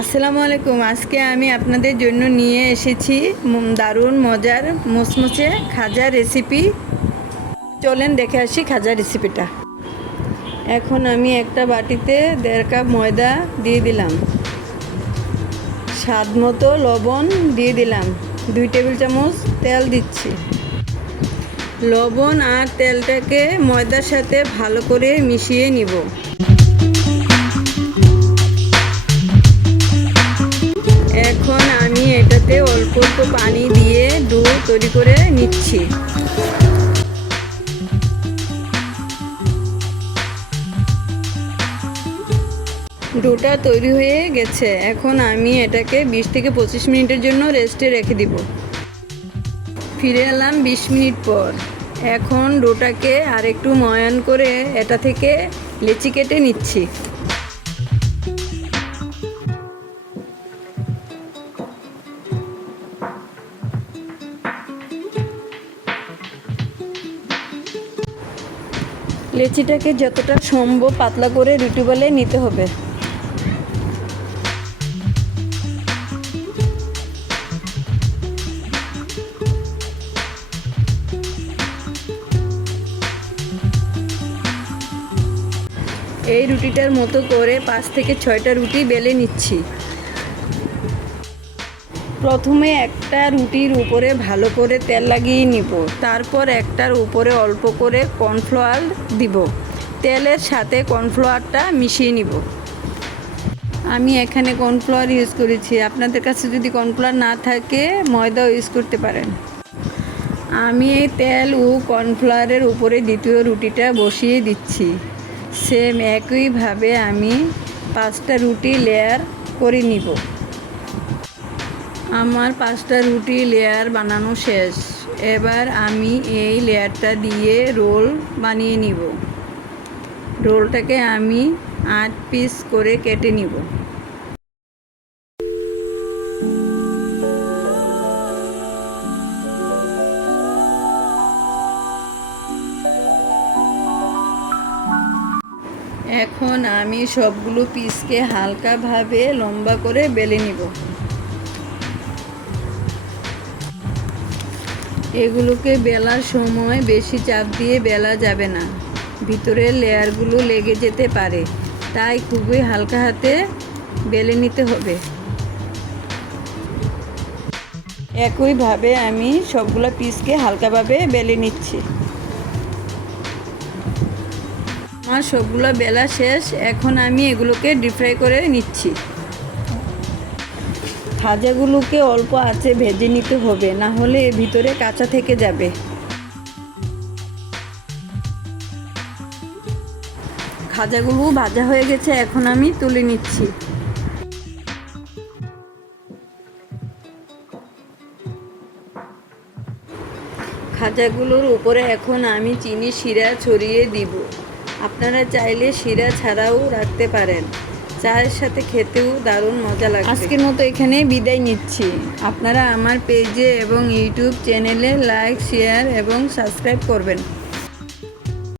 আসসালামু আলাইকুম। আজকে আমি আপনাদের জন্য নিয়ে এসেছি দারুণ মজার মুসমুসে খাজা রেসিপি। চলেন দেখে আসি খাজা রেসিপিটা। এখন আমি একটা বাটিতে দেড় কাপ ময়দা দিয়ে দিলাম। স্বাদ মতো লবণ দিয়ে দিলাম। দুই টেবিল চামচ তেল দিচ্ছি। লবণ আর তেলটাকে ময়দার সাথে ভালো করে মিশিয়ে নিব। অল্প পানি দিয়ে ডো তৈরি করে নিচ্ছি। ডোটা তৈরি হয়ে গেছে। এখন আমি এটাকে বিশ থেকে পঁচিশ মিনিটের জন্য রেস্টে রেখে দিব। ফিরে এলাম বিশ মিনিট পর। এখন ডোটাকে আরেকটু ময়ান করে এটা থেকে লেচি কেটে নিচ্ছি। লেচিটাকে যতটা সম্ভব পাতলা করে রুটি বলে নিতে হবে। এই রুটিটার মতো করে পাঁচ থেকে ছয়টা রুটি বেলে নিচ্ছি। প্রথমে একটা রুটির উপরে ভালো করে তেল লাগিয়ে নিব। তারপর একটার উপরে অল্প করে কর্নফ্লাওয়ার দিব। তেলের সাথে কর্নফ্লাওয়ারটা মিশিয়ে নিব। আমি এখানে কর্নফ্লাওয়ার ইউজ করেছি। আপনাদের কাছে যদি কর্নফ্লাওয়ার না থাকে, ময়দাও ইউজ করতে পারেন। আমি এই তেল ও কর্নফ্লাওয়ারের উপরে দ্বিতীয় রুটিটা বসিয়ে দিচ্ছি। সেম একইভাবে আমি পাঁচটা রুটি লেয়ার করে নিব। আমার পাঁচটা রুটি লেয়ার বানানো শেষ। এবার আমি এই লেয়ারটা দিয়ে রোল বানিয়ে নিব। রোলটাকে আমি আট পিস করে কেটে নিব। এখন আমি সবগুলো পিসকে হালকাভাবে লম্বা করে বেলে নিব। এগুলোকে বেলার সময় বেশি চাপ দিয়ে বেলা যাবে না। ভিতরের লেয়ারগুলো লেগে যেতে পারে, তাই খুবই হালকা হাতে বেলে নিতে হবে। একইভাবে আমি সবগুলো পিসকে হালকাভাবে বেলে নিচ্ছি। আমার সবগুলো বেলা শেষ, এখন আমি এগুলোকে ডিপ ফ্রাই করে নিচ্ছি। খাজাগুলোকে অল্প আঁচে ভেজে নিতে হবে, না হলে ভিতরে কাঁচা থেকে যাবে। খাজাগুলো ভাজা হয়ে গেছে, এখন আমি তুলে নিচ্ছি। খাজাগুলোর উপরে এখন আমি চিনি, শিরা ছড়িয়ে দিব। আপনারা চাইলে শিরা ছাড়াও রাখতে পারেন। চায়ের সাথে খেতেও দারুণ মজা লাগে আজকের মতো এখানে বিদায় নিচ্ছি। আপনারা আমার পেজে এবং ইউটিউব চ্যানেলে লাইক, শেয়ার এবং সাবস্ক্রাইব করবেন।